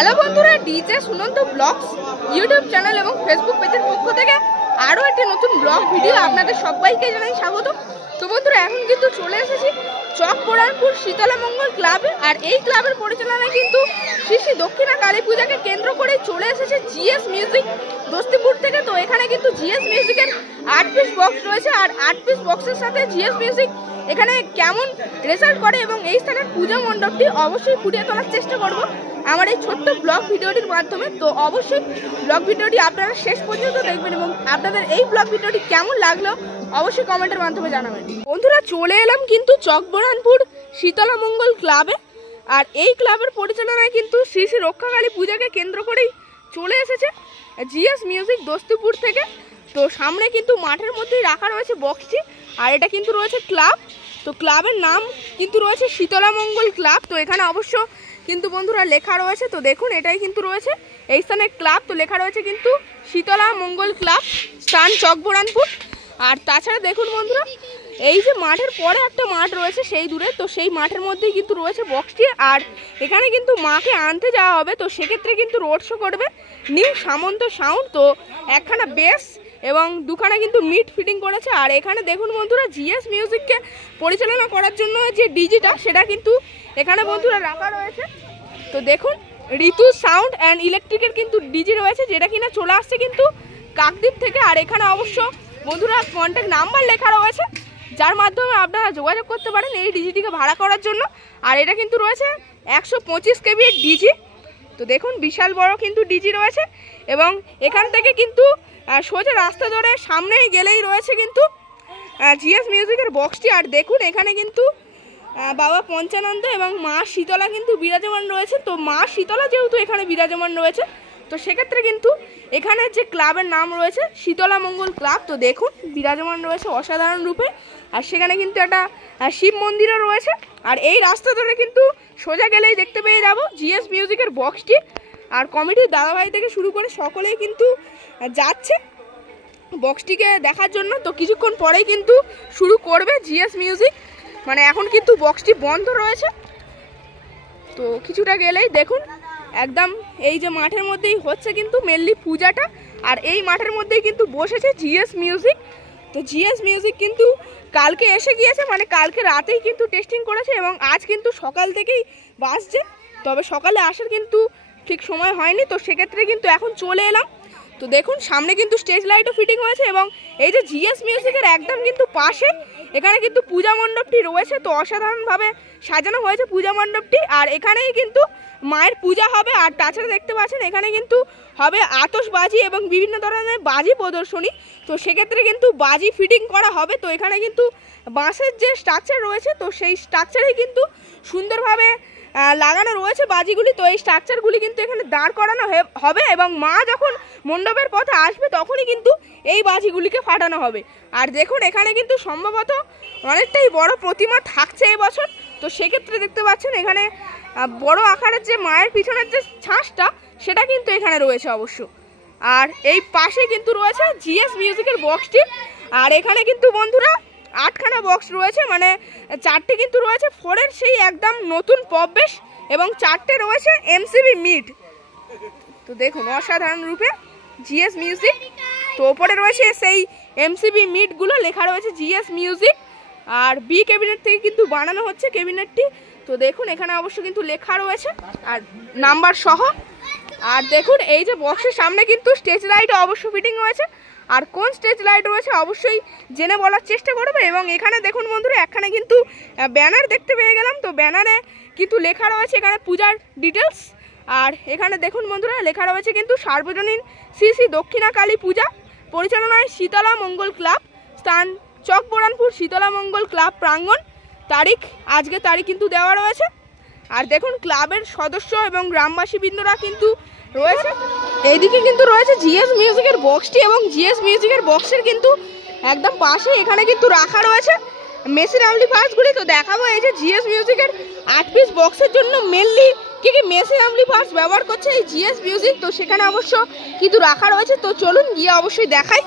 Hello বন্ধুরা, DJ Sunanta blogs YouTube channel এবং Facebook পেজের পক্ষ থেকে আরও একটি নতুন ব্লগ ভিডিও আপনাদের সবাইকে জানাই স্বাগত। তো বন্ধুরা, এখন কিন্তু চলে এসেছি চকবোরানপুর শীতলা মঙ্গল ক্লাবে। আর এই ক্লাবের পরিচালনায় কিন্তু শ্রী শ্রী দক্ষিণা কালী পূজাকে কেন্দ্র করে চলে এসেছে জিএস মিউজিক দোস্তিপুর থেকে। তো এখানে কিন্তু জিএস মিউজিকের 8 পিস বক্স রয়েছে, আর 8 পিস বক্সের সাথে জিএস মিউজিক এখানে কেমন রেজাল্ট করে এবং এই স্থানের পূজা মণ্ডপটি অবশ্যই ফুটিয়ে তোলার চেষ্টা করব আমার এই ছোট্ট ব্লগ ভিডিওটির মাধ্যমে। তো অবশ্যই ব্লগ ভিডিওটি আপনারা শেষ পর্যন্ত দেখবেন এবং আপনাদের এই ব্লগ ভিডিওটি কেমন লাগলো অবশ্যই কমেন্টের মাধ্যমে জানাবেন। বন্ধুরা, চলে এলাম কিন্তু চকবোরানপুর শীতলা মঙ্গল ক্লাবে। আর এই ক্লাবের পরিচালনায় কিন্তু শ্রী শ্রী রক্ষাকালী পূজাকে কেন্দ্র করেই চলে এসেছে জিএস মিউজিক দোস্তিপুর থেকে। তো সামনে কিন্তু মাঠের মধ্যেই রাখা রয়েছে বক্সটি, আর এটা কিন্তু রয়েছে ক্লাব। তো ক্লাবের নাম কিন্তু রয়েছে শীতলা মঙ্গল ক্লাব। তো এখানে অবশ্য কিন্তু বন্ধুরা লেখা রয়েছে, তো দেখুন এটাই কিন্তু রয়েছে এই স্থানের ক্লাব। তো লেখা রয়েছে কিন্তু শীতলা মঙ্গল ক্লাব, স্থান চকবোরানপুর। আর তাছাড়া দেখুন বন্ধুরা, এই যে মাঠের পরে একটা মাঠ রয়েছে সেই দূরে, তো সেই মাঠের মধ্যেই কিন্তু রয়েছে বক্সটি। আর এখানে কিন্তু মাকে আনতে যাওয়া হবে, তো সেক্ষেত্রে কিন্তু রোড শো করবে নিউ সামন্ত সাউন্ড। তো একখানা বেস এবং দুখানা কিন্তু মিট ফিটিং করেছে। আর এখানে দেখুন বন্ধুরা, জিএস মিউজিককে পরিচালনা করার জন্য যে ডিজিটা সেটা কিন্তু এখানে বন্ধুরা রাখা রয়েছে। তো দেখুন ঋতু সাউন্ড অ্যান্ড ইলেকট্রিকের কিন্তু ডিজি রয়েছে, যেটা কিনা চলে আসছে কিন্তু কাকদ্বীপ থেকে। আর এখানে অবশ্য বন্ধুরা কন্ট্যাক্ট নাম্বার লেখা রয়েছে, যার মাধ্যমে আপনারা যোগাযোগ করতে পারেন এই ডিজিটিকে ভাড়া করার জন্য। আর এটা কিন্তু রয়েছে 125 কেবি এর ডিজি। তো দেখুন বিশাল বড় কিন্তু ডিজি রয়েছে এবং এখান থেকে কিন্তু সোজা রাস্তা ধরে সামনেই গেলেই রয়েছে কিন্তু জিএস মিউজিকের বক্সটি। আর দেখুন এখানে কিন্তু বাবা পঞ্চানন্দ এবং মা শীতলা কিন্তু বিরাজমান রয়েছে। তো মা শীতলা যেহেতু এখানে বিরাজমান রয়েছে, তো সেক্ষেত্রে কিন্তু এখানে যে ক্লাবের নাম রয়েছে শীতলা মঙ্গল ক্লাব। তো দেখুন বিরাজমান রয়েছে অসাধারণ রূপে। আর সেখানে কিন্তু একটা শিব মন্দিরও রয়েছে। আর এই রাস্তা ধরে কিন্তু সোজা গেলেই দেখতে পেয়ে যাব জিএস মিউজিকের বক্সটি। আর কমিটির দাদাভাই থেকে শুরু করে সকলেই কিন্তু যাচ্ছে বক্সটিকে দেখার জন্য। তো কিছুক্ষণ পরেই কিন্তু শুরু করবে জিএস মিউজিক, মানে এখন কিন্তু বক্সটি বন্ধ রয়েছে। তো কিছুটা গেলেই দেখুন একদম এই যে মাঠের মধ্যেই হচ্ছে কিন্তু মেনলি পূজাটা। আর এই মাঠের মধ্যেই কিন্তু বসেছে জিএস মিউজিক। তো জিএস মিউজিক কিন্তু কালকে এসে গিয়েছে, মানে কালকে রাতেই কিন্তু টেস্টিং করেছে এবং আজ কিন্তু সকাল থেকেই বাজছে। তবে সকালে আসার কিন্তু ঠিক সময় হয়নি, তো সেক্ষেত্রে কিন্তু এখন চলে এলাম। তো দেখুন সামনে কিন্তু স্টেজ লাইটও ফিটিং হয়েছে এবং এই যে জিএস মিউজিকের একদম কিন্তু পাশে এখানে কিন্তু পূজা মণ্ডপটি রয়েছে। তো অসাধারণভাবে সাজানো হয়েছে পূজা মণ্ডপটি। আর এখানেই কিন্তু মায়ের পূজা হবে। আর তাছাড়া দেখতে পাচ্ছেন এখানে কিন্তু হবে আতশবাজি এবং বিভিন্ন ধরনের বাজি প্রদর্শনী। তো সেক্ষেত্রে কিন্তু বাজি ফিটিং করা হবে। তো এখানে কিন্তু বাঁশের যে স্ট্রাকচার রয়েছে, তো সেই স্ট্রাকচারেই কিন্তু সুন্দরভাবে লাগানো রয়েছে বাজিগুলি। তো এই স্ট্রাকচারগুলি কিন্তু এখানে দাঁড় করানো হবে এবং মা যখন মণ্ডপের পথে আসবে তখনই কিন্তু এই বাজিগুলিকে ফাটানো হবে। আর দেখুন এখানে কিন্তু সম্ভবত অনেকটাই বড় প্রতিমা থাকছে এবছর। তো সেক্ষেত্রে দেখতে পাচ্ছেন এখানে বড় আকারের যে মায়ের পিছনের যে ছাঁচটা সেটা কিন্তু এখানে রয়েছে অবশ্য। আর এই পাশে কিন্তু রয়েছে জিএস মিউজিকের বক্সটি। আর এখানে কিন্তু বন্ধুরা 8খানা বক্স রয়েছে, মানে 4টে কিন্তু রয়েছে 4-এর সেই একদম নতুন পপ বেস এবং 4টে রয়েছে এমসিবি মিড। তো দেখুন অসাধারণ রূপে জিএস মিউজিক। তো ওপরে রয়েছে সেই এমসিবি মিডগুলো, লেখা রয়েছে জিএস মিউজিক। আর বি ক্যাবিনেট থেকে কিন্তু বানানো হচ্ছে ক্যাবিনেটটি। তো দেখুন এখানে অবশ্য কিন্তু লেখা রয়েছে আর নাম্বার সহ। আর দেখুন এই যে বক্সের সামনে কিন্তু স্টেজ লাইট অবশ্য ফিটিং হয়েছে। আর কোন স্টেজ লাইট রয়েছে অবশ্যই জেনে বলার চেষ্টা করবে। এবং এখানে দেখুন বন্ধুরা একখানে কিন্তু ব্যানার দেখতে পেয়ে গেলাম। তো ব্যানারে কিন্তু লেখা রয়েছে এখানে পূজার ডিটেলস। আর এখানে দেখুন বন্ধুরা লেখা রয়েছে কিন্তু সার্বজনীন শ্রী শ্রী দক্ষিণা কালী পূজা পরিচালনায় শীতলা মঙ্গল ক্লাব, স্থান চকবোরানপুর শীতলা মঙ্গল ক্লাব প্রাঙ্গণ, তারিখ আজকে তারিখ কিন্তু দেওয়া রয়েছে। আর দেখুন ক্লাবের সদস্য এবং গ্রামবাসী বৃন্দরা কিন্তু রয়েছে। এইদিকে কিন্তু রয়েছে জিএস মিউজিকের বক্সটি এবং জিএস মিউজিকের বক্সের কিন্তু একদম পাশে এখানে কিন্তু রাখা রয়েছে মেশিন অ্যাম্পলিফায়ার্সগুলি। তো দেখাবো এই যে জিএস মিউজিকের 8 পিস বক্সের জন্য মেনলি কি কি মেশিন অ্যাম্পলিফায়ার্স ব্যবহার করছে এই জিএস মিউজিক। তো সেখানে অবশ্য কিন্তু রাখা রয়েছে। তো চলুন গিয়ে অবশ্যই দেখাই।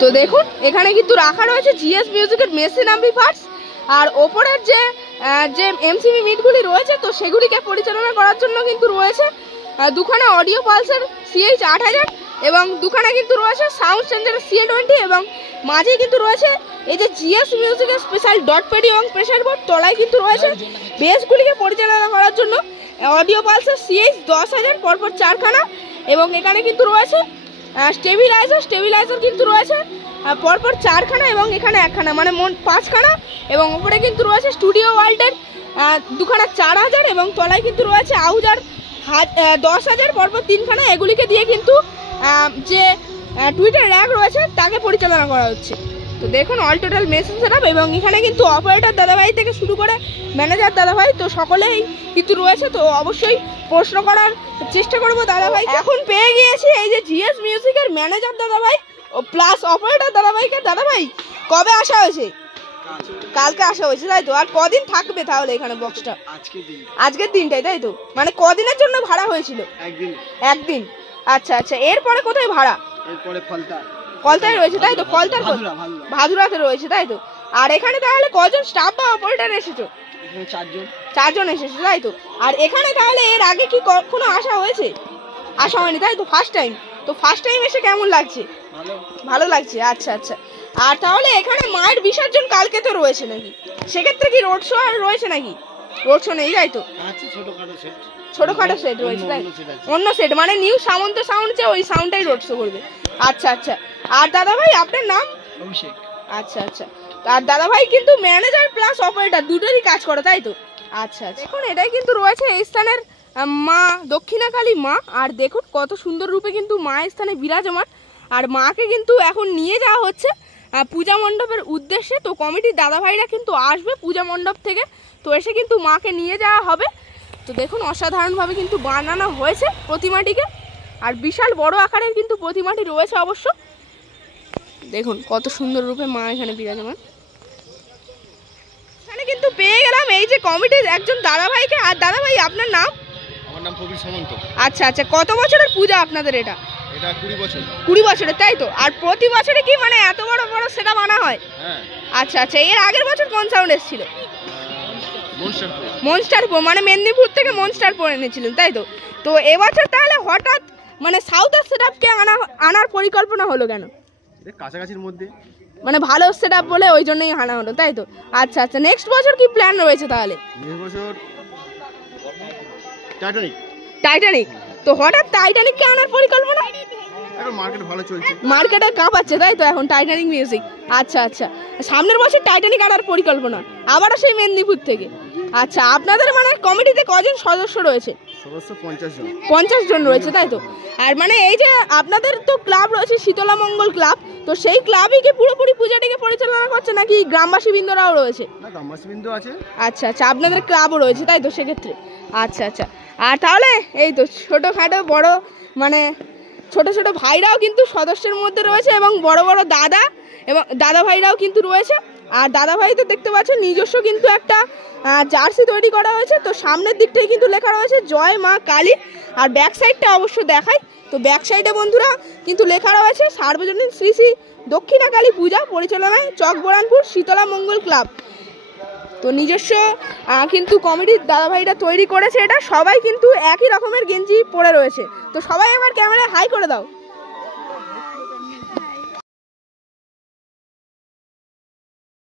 তো দেখুন এখানে কিন্তু রাখা রয়েছে জিএস মিউজিকের মেশিন অ্যাম্পলিফায়ার্স। আর ওপরের যে যে এমসিবি মিটগুলি রয়েছে তো সেগুলিকে পরিচালনা করার জন্য কিন্তু রয়েছে দুখানা অডিও পালসের CH 8000 এবং দুখানা কিন্তু রয়েছে সাউন্ড চেঞ্জার CA20 এবং মাঝে কিন্তু রয়েছে এই যে GS মিউজিকের স্পেশাল ডট পেডি এবং প্রেসার বোর্ড। তলায় কিন্তু রয়েছে বেসগুলিকে পরিচালনা করার জন্য অডিও পালসের CH 10000 পরপর 4খানা এবং এখানে কিন্তু রয়েছে স্টেবিলাইজার কিন্তু রয়েছে পরপর 4খানা এবং এখানে 1খানা, মানে মোট 5খানা এবং উপরে কিন্তু রয়েছে স্টুডিও ওয়ার্ল্ডের দুখানা 4000 এবং তলায় কিন্তু রয়েছে আউজার 10000 পরপর 3খানা। এগুলিকে দিয়ে কিন্তু যে টুইটার র্যাক রয়েছে তাকে পরিচালনা করা হচ্ছে। তো দেখুন অল টোটাল মেশিন সেটআপ এবং এখানে কিন্তু অপারেটর দাদাভাই থেকে শুরু করে ম্যানেজার দাদাভাই তো সকলেই কিন্তু রয়েছে। তো অবশ্যই প্রশ্ন করার চেষ্টা করব দাদাভাই। এখন পেয়ে গিয়েছি এই যে GS মিউজিকের ম্যানেজার দাদাভাই ও প্লাস অপারেটর দাদাভাইকে। দাদাভাই কবে আসা হয়েছে? কালকে আসা হয়েছে তাই তো? আর কদিন থাকবে তাহলে এখানে বক্সটা? আজকের দিনটাই তাই তো? মানে কদিনের জন্য ভাড়া হয়েছিল? একদিন। আচ্ছা আচ্ছা, এরপরে কোথায় ভাড়া? এরপরে ফলতায় রয়েছে তাই তো? ফলতার ভাদুরাতে রয়েছে তাই তো? আর এখানে তাহলে কজন স্টাফ বা অপারেটর এসেছো? চারজন এসেছে তাই তো? আর এখানে তাহলে এর আগে কি কখনো আসা হয়েছে? আসা হয়নি তাই তো? First time. তো ফার্স্ট টাইম এসে কেমন লাগছে? ভালো লাগছে। আচ্ছা আচ্ছা, আর তাহলে এখানে মায়ের বিসর্জন কালকে তো রয়েছে নাকি? সেক্ষেত্রে কি রোড শো আর রয়েছে নাকি? রোড শো নেই তাই তো? ছোটখাটো সেট রয়েছে তাই? অন্য সেট মানে নিউ সামন্ত সাউন্ড যে ওই সাউন্ডটাই রোড শো করবে। আচ্ছা আচ্ছা, আর দাদাভাই আপনার নাম? অভিষেক। আচ্ছা আচ্ছা, আর দাদাভাই কিন্তু ম্যানেজার প্লাস অপারেটর দুটোরই কাজ করে তাই তো? আচ্ছা আচ্ছা, দেখুন এটাই কিন্তু রয়েছে এই স্থানের মা দক্ষিণাকালী মা। আর দেখুন কত সুন্দর রূপে কিন্তু মা স্থানে বিরাজমান। আর মাকে কিন্তু এখন নিয়ে যাওয়া হচ্ছে পূজা মণ্ডপের উদ্দেশ্যে। তো কমিটির দাদাভাইরা কিন্তু আসবে পূজা মণ্ডপ থেকে, তো এসে কিন্তু মাকে নিয়ে যাওয়া হবে। তো দেখুন অসাধারণভাবে কিন্তু বানানো হয়েছে প্রতিমাটিকে, আর বিশাল বড় আকারের কিন্তু প্রতিমাটি রয়েছে অবশ্য। দেখুন কত সুন্দর রূপে মা এখানে বিরাজমান। এখানে কিন্তু পেয়ে গেলাম এই যে কমিটির একজন দাদাভাইকে। আর দাদাভাই আপনার নাম? আমার নাম প্রবীর সামন্ত। আচ্ছা আচ্ছা, কত বছরের পূজা আপনাদের এটা? এটা 20 বছর। 20 বছরের তাই তো? আর প্রতি বছরে কি মানে এত বড় বড় সেটা বানা হয়? হ্যাঁ। আচ্ছা আচ্ছা, এর আগের বছর কোন সাউন্ড এসেছিল? মনস্টার প্রো, মানে মেদিনীপুর থেকে মনস্টার প্রো এনেছিলেন তাই তো? তো এবছর তাহলে হঠাৎ মানে সাউথের সেটআপকে আনার পরিকল্পনা হলো কেন? কাছাকাছির মধ্যে মানে ভালো সেটআপ বলে ওই জন্যই আনা হলো তাই তো? আচ্ছা আচ্ছা, নেক্সট বছর কি প্ল্যান রয়েছে তাহলে? নেক্সট বছর টাইটানিক। তো হঠাৎ টাইটানিককে আনার পরিকল্পনা? এখন মার্কেট ভালো চলছে, মার্কেটে কাঁপাচ্ছে তাই তো এখন টাইটানিক মিউজিক। আচ্ছা আচ্ছা, সামনের বছর টাইটানিক আনার পরিকল্পনা আবারও সেই মেদিনীপুর থেকে। আচ্ছা, আপনাদের মানে কমিটিতে কজন সদস্য রয়েছে? সদস্য 50 জন। 50 জন রয়েছে তাই তো? আর মানে এই যে আপনাদের তো ক্লাব রয়েছে শীতলা মঙ্গল ক্লাব, তো সেই ক্লাবই কি পুরোপুরি পূজাটিকে পরিচালনা করছে নাকি গ্রামবাসী বৃন্দরাও রয়েছে? না, গ্রামবাসী বৃন্দ আছে। আচ্ছা আচ্ছা, আপনাদের ক্লাবও রয়েছে তাই তো সেক্ষেত্রে? আচ্ছা আচ্ছা, আর তাহলে এই তো ছোটোখাটো বড় মানে ছোট ছোট ভাইরাও কিন্তু সদস্যের মধ্যে রয়েছে এবং বড় বড় দাদা এবং দাদা ভাইরাও কিন্তু রয়েছে। আর দাদা ভাই তো দেখতে পাচ্ছেন নিজস্ব কিন্তু একটা জার্সি তৈরি করা হয়েছে। তো সামনের দিকটাই কিন্তু লেখা রয়েছে জয় মা কালী, আর ব্যাক সাইডটা অবশ্য দেখাই। তো ব্যাক সাইডে বন্ধুরা কিন্তু লেখা রয়েছে সার্বজনীন শ্রী শ্রী দক্ষিণাকালী পূজা পরিচালনায় চকবোরানপুর শীতলা মঙ্গল ক্লাব। তো নিজস্ব কিন্তু কমিটির দাদাভাইরা তৈরি করেছে এটা। সবাই কিন্তু একই রকমের গেঞ্জি পরে রয়েছে। তো সবাই আমার ক্যামেরায় হাই করে দাও।